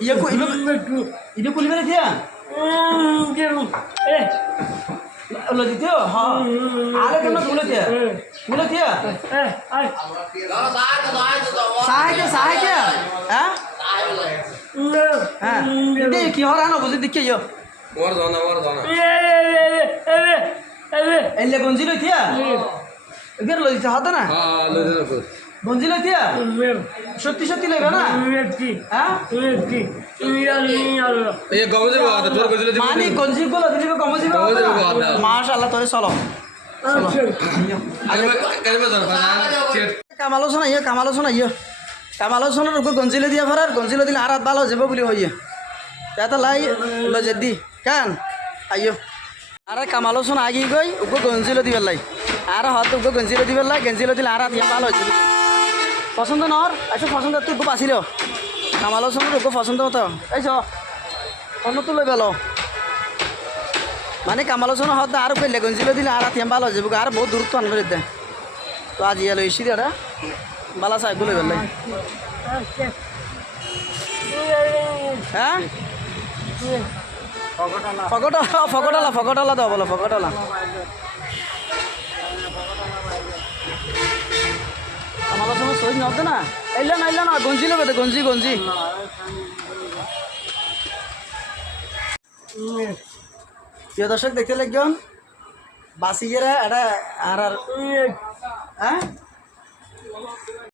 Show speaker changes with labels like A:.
A: ইয়ে কো ইবে ইবে কুলিবে দিয়া লো দিতিও হ আলে কেন কুলে দিয়া কুলে দিয়া সাহায্য সাহায্য হ্যাঁ হ্যাঁ দে কি হরা না বুঝি দেখি ইয়ো
B: ওর জানা ওর জানা
A: এলে গঞ্জি লইতিয়া এবার লই দিতে হতো না
B: হ্যাঁ লইতে দেখো
A: গঞ্জি লইতিয়া সত্যি সত্যি লইবে না হ্যাঁ
B: এই গমে যাব আদা তোর গজলে দিবি
A: মানে গঞ্জি গুলো দিলে কম যাবে। মাশাআল্লাহ তোরে চলো।
B: না চেট।
A: কামালোচনা ইয়ে কামালোচনা ইয়ে। কামালোচনার ওকে গঞ্জিলে দিয়া ফেরার গঞ্জিলে দিলে আর ভালো যাব বলি হইয়ে তাতে লাই লজে দি কেন? আইয়ো। আরে কামালোচনা আগি গই ওকে গঞ্জিলে দিবার লাই। আর হয়তো ওকে গঞ্জিলে দিবার লাই গঞ্জিলে দিলে আর ভালো হয়েছে পছন্দ নহর আচ্ছা পছন্দ তুই ওকে পাছিল কামালোচনার ওকে পছন্দ হতো এই অন্য তো লই পেল। মানে কামালোচনা হয়তো আর কইলে গঞ্জিলে দিলে আর দিয়ে ভালো যাবে আর বহুত দূরত্ব আনবে দে। তো আজ ইয়া লইছি দাদা বালা চাই গুলো গেল হ্যাঁ ফকটলা ফকটলা ফকটলা দাও বলো, ফকটলা। নতো না, এলো না এলো না, গঞ্জি লোক গঞ্জি গঞ্জি। প্রিয় দর্শক দেখতে লাগজন বাসি গেরা এটা আর হ্যাঁ